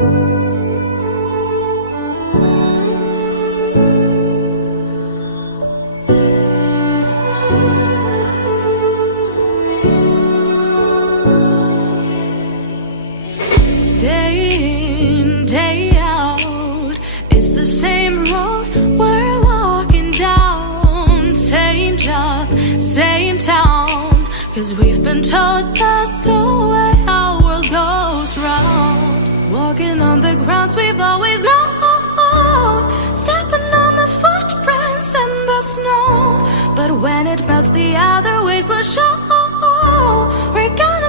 Day in, day out, it's the same road we're walking down. Same job, same town, 'cause we've been told that's the way our world goes round. Walking on the grounds we've always known, stepping on the footprints in the snow. But when it melts, the other ways will show. We're gonna